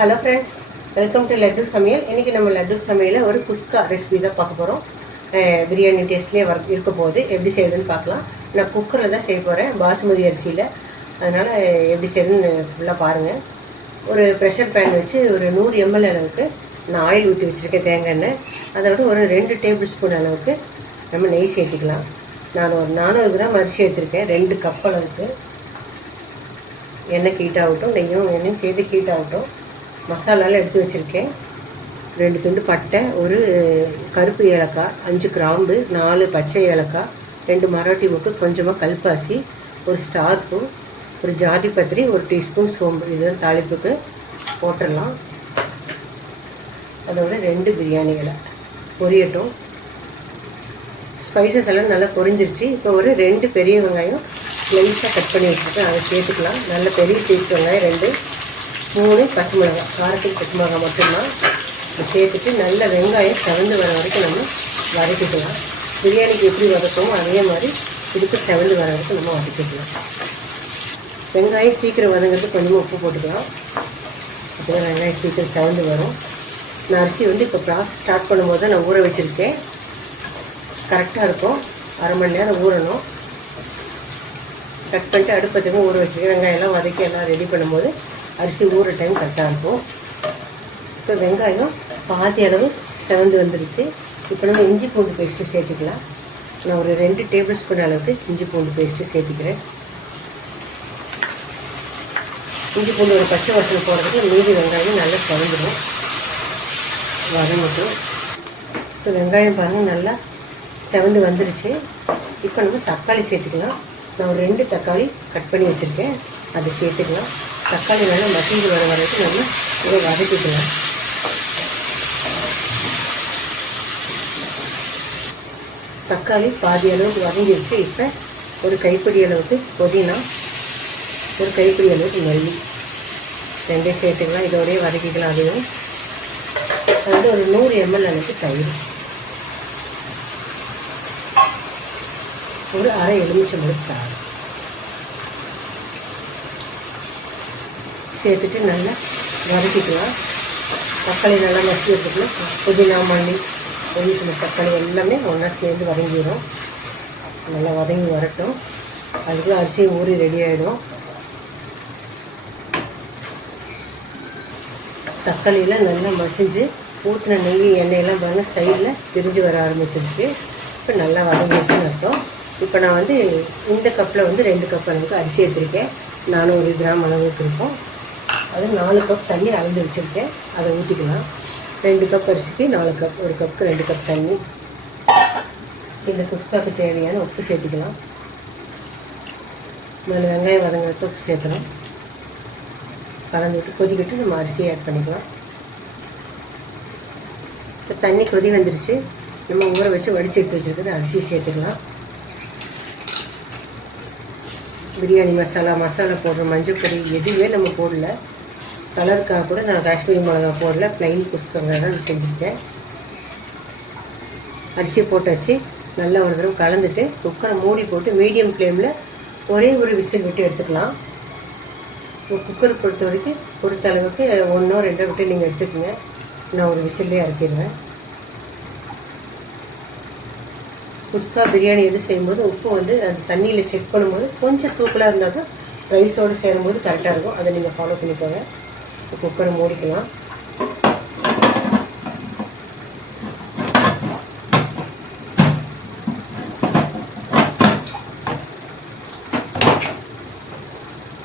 Hello friends welcome to laddu சமையல் இன்றைக்கி நம்ம லட்டு சமையலில் ஒரு குஸ்கா ரெசிபி தான் பார்க்க போகிறோம் பிரியாணி டேஸ்ட்லேயே வர இருக்க போகுது. எப்படி செய்யுதுன்னு பார்க்கலாம். நான் குக்கரில் தான் செய்ய போகிறேன் பாசுமதி அரிசியில். அதனால் எப்படி செய்யுதுன்னு ஃபுல்லாக பாருங்கள் ஒரு ப்ரெஷர் பேன் வச்சு ஒரு நூறு எம்எல் அளவுக்கு நான் ஆயில் ஊற்றி வச்சுருக்கேன் தேங்காய் எண்ணெய். அதோட ஒரு ரெண்டு டேபிள் ஸ்பூன் அளவுக்கு நம்ம நெய் சேர்த்துக்கலாம். நான் ஒரு நானூறு கிராம் அரிசி எடுத்திருக்கேன் ரெண்டு கப் அளவுக்கு. எண்ணெய் ஹீட் ஆகட்டும் நெய்யும் எண்ணெயும் சேர்த்து ஹீட் ஆகட்டும். மசாலாலாம் எடுத்து வச்சுருக்கேன். ரெண்டு துண்டு பட்டை ஒரு கருப்பு ஏலக்காய் அஞ்சு கிராம்பு நாலு பச்சை ஏலக்காய் ரெண்டு மராட்டி முக்கு கொஞ்சமாக கல்பாசி ஒரு ஸ்டார் பூ ஒரு ஜாதி பத்திரி ஒரு டீஸ்பூன் சோம்பு. இதுதான் தாளிப்புக்கு போட்டுடலாம். அதோட ரெண்டு பிரியாணி இலை. பொரியட்டும். ஸ்பைசஸ் எல்லாம் நல்லா பொரிஞ்சிருச்சு. இப்போ ஒரு ரெண்டு பெரிய வெங்காயம் ஸ்லைஸாக கட் பண்ணி வச்சுருக்கேன். அதை சேர்த்துக்கலாம். நல்ல பெரிய பீஸ் வெங்காயம் ரெண்டு. மூணு பச்சை மிளகாய் காரத்துக்கு பச்சை மிளகாய் மட்டும்தான். சேர்த்துட்டு நல்ல வெங்காயம் செவந்து வர வரைக்கும் நம்ம வதக்கிக்கலாம். பிரியாணிக்கு எப்படி வதக்கமோ அதே மாதிரி இதுக்கு செவந்து வர வரைக்கும் நம்ம வதக்கிக்கலாம். வெங்காயம் சீக்கிரம் வதங்கிறது கொஞ்சமாக உப்பு போட்டுக்கலாம். அப்போ வெங்காயம் சீக்கிரம் செவந்து வரும். நான் அரிசி வந்து இப்போ ப்ராசஸ் ஸ்டார்ட் பண்ணும்போது தான் நான் ஊற வச்சுருக்கேன். கரெக்டாக இருக்கும். அரை மணி நேரம் ஊறணும். கட் பண்ணிட்டு அடுப்பு ஊற வச்சுருக்கேன் வெங்காயம்லாம் வதக்கி எல்லாம் ரெடி பண்ணும்போது அரிசி ஊற டைம் கரெக்டாக இருக்கும். இப்போ வெங்காயம் பாதி அளவு செவந்து வந்துருச்சு. இப்போ நம்ம இஞ்சி பூண்டு பேஸ்ட்டு சேர்த்துக்கலாம். நான் ஒரு ரெண்டு டேபிள் ஸ்பூன் அளவுக்கு இஞ்சி பூண்டு பேஸ்ட்டு சேர்த்துக்கிறேன். இஞ்சி பூண்டு ஒரு பச்சை வாசனை போடுறதுக்கு மீதி வெங்காயம் நல்லா செவந்துடும் வதங்கட்டும். இப்போ வெங்காயம் பாருங்கள் நல்லா செவந்து வந்துருச்சு. இப்போ நம்ம தக்காளி சேர்த்துக்கலாம். நான் ஒரு ரெண்டு தக்காளி கட் பண்ணி வச்சுருக்கேன். அதை சேர்த்துக்கலாம். தக்காளி நல்லா மசிஞ்சு வர வரைக்கும் நம்ம இதை வதக்கிக்கலாம். தக்காளி பாதி அளவுக்கு வதங்கிடுச்சு. இப்போ ஒரு கைப்பிடி அளவுக்கு புதினா ஒரு கைப்பிடி அளவுக்கு மல்லி. ரெண்டே சேர்த்துக்கலாம். இதோடய வதக்கிக்கலாம் அதுவும். வந்து ஒரு நூறு எம்எல் அளவுக்கு தயிர். ஒரு அரை எலுமிச்சம்பழம் சாறு சேர்த்துட்டு நல்லா வதக்கிக்கலாம். தக்காளி நல்லா மசி வச்சுக்கலாம் புதினா மல்லி எலுமிச்சம்பழம் தக்காளி எல்லாமே ஒன்றா சேர்ந்து வதங்கிடும் நல்லா வதங்கி வரட்டும். அதுக்கு அரிசி ஊறி ரெடி ஆகிடும் தக்காளியில் நல்லா மசிஞ்சு ஊற்றின நெய் எண்ணெயெல்லாம் பாருங்கள் சைடில் பிரிஞ்சு வர ஆரம்பிச்சிருச்சு. இப்போ நல்லா வதங்கிடுச்சுன்னு அர்த்தம். இப்போ நான் வந்து இந்த கப்பில் வந்து ரெண்டு கப் அளவுக்கு அரிசி எடுத்திருக்கேன். நானூறு கிராம் அளவுக்கு இருக்கும். அது நாலு கப் தண்ணி அளந்து வச்சுருக்கேன். அதை ஊற்றிக்கலாம். ரெண்டு கப் அரிசிக்கு நாலு கப் ஒரு கப்புக்கு ரெண்டு கப் தண்ணி. இந்த குஸ்பாக்கு தேவையான உப்பு சேர்த்துக்கலாம். முதல்ல வெங்காயம் வதங்கிறதுக்கு உப்பு சேர்த்துலாம் கலந்துட்டு கொதிக்கிட்டு நம்ம அரிசியை ஆட் பண்ணிக்கலாம். இப்போ தண்ணி கொதி வந்துருச்சு. நம்ம ஊற வச்சு வடிச்சு எடுத்து வச்சுருக்கிறது அரிசி சேர்த்துக்கலாம். பிரியாணி மசாலா மசாலா போடுற மஞ்சள் பொடி எதுவுமே நம்ம போடல. கலருக்காக கூட நான் காஷ்மீரி மிளகா போடல. ப்ளைன் குஸ்கங்க தான் செஞ்சுருக்கேன் அரிசி போட்டாச்சு நல்லா ஒரு தடவை கலந்துட்டு குக்கரை மூடி போட்டு மீடியம் ஃப்ளேமில் ஒரே ஒரு விசில் விட்டு எடுத்துக்கலாம். குக்கர் பொறுத்த வரைக்கும் பொறுத்த அளவுக்கு ஒன்றோ ரெண்டோ விட்டு நீங்கள் எடுத்துக்கோங்க. நான் ஒரு விசில்லே இறக்கிடுவேன் குஸ்கா பிரியாணி எது செய்யும்போது உப்பு வந்து அது தண்ணியில் செக் பண்ணும்போது கொஞ்சம் தூக்கலாக இருந்தால் தான் ரைஸோடு சேரும்போது கரெக்டாக இருக்கும். அதை நீங்கள் ஃபாலோ பண்ணிக்கோங்க. குக்கரை மூடிக்கலாம்.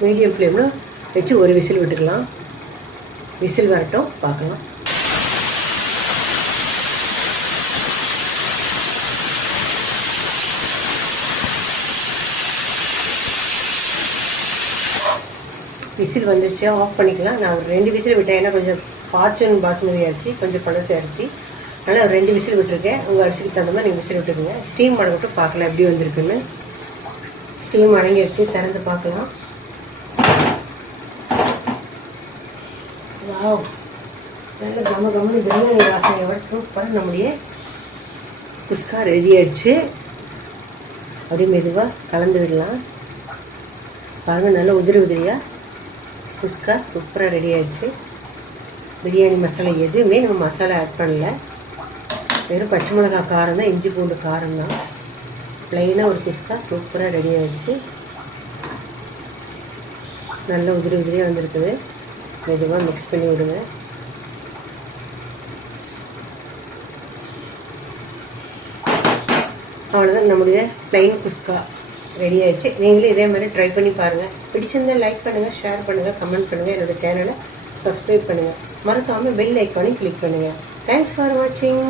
மீடியம் ஃப்ளேமில் வச்சு ஒரு விசில் விட்டுக்கலாம். விசில் வரட்டும் பார்க்கலாம். விசில் வந்துருச்சு ஆஃப் பண்ணிக்கலாம். நான் ஒரு ரெண்டு விசில் விட்டேன். ஏன்னா கொஞ்சம் ஃபார்ச்சூன் பாஸ்மதி அரிசி கொஞ்சம் பழசு அரிசி. அதனால் ஒரு ரெண்டு விசில் விட்டுருக்கேன். உங்கள் அரிசிக்கு தகுந்த மாதிரி நீங்கள் விசில் விட்டுருக்கீங்க ஸ்டீம் அடங்கிட்டு பார்க்கலாம் எப்படி வந்திருக்குன்னு. ஸ்டீம் அடங்கிடுச்சு திறந்து பார்க்கலாம். வாவ் நல்ல கம கமனு பிரியாணி வாசனையோட சூப்பராக நம்முடைய குஸ்கா ரெடி ஆயிடுச்சு. அப்படியே மெதுவாக கலந்து விடலாம். பாருங்கள் நல்லா உதிரி உதிரியாக குஸ்கா சூப்பராக ரெடி ஆயிடுச்சு. பிரியாணி மசாலா எதுவுமே நம்ம மசாலா ஆட் பண்ணல. வெறும் பச்சை மிளகாய் காரம் தான் இஞ்சி பூண்டு காரம் தான். ப்ளைனாக ஒரு குஸ்கா சூப்பராக ரெடி ஆயிடுச்சு. நல்ல உதிரி உதிரியாக வந்திருக்குது. மெதுவாக மிக்ஸ் பண்ணி விடுங்க. அவ்வளோதான் நம்முடைய ப்ளைன் குஸ்கா. ரெடி ஆயிடுச்சு. நீங்களும் இதே மாதிரி ட்ரை பண்ணி பாருங்கள் பிடிச்சிருந்தா லைக் பண்ணுங்கள் ஷேர் பண்ணுங்கள் கமெண்ட் பண்ணுங்கள் என்னோடய சேனலை சப்ஸ்கிரைப் பண்ணுங்கள் மறக்காமல் பெல் ஐக்கானையும் கிளிக் பண்ணுங்கள் தேங்க்ஸ் ஃபார் வாட்சிங்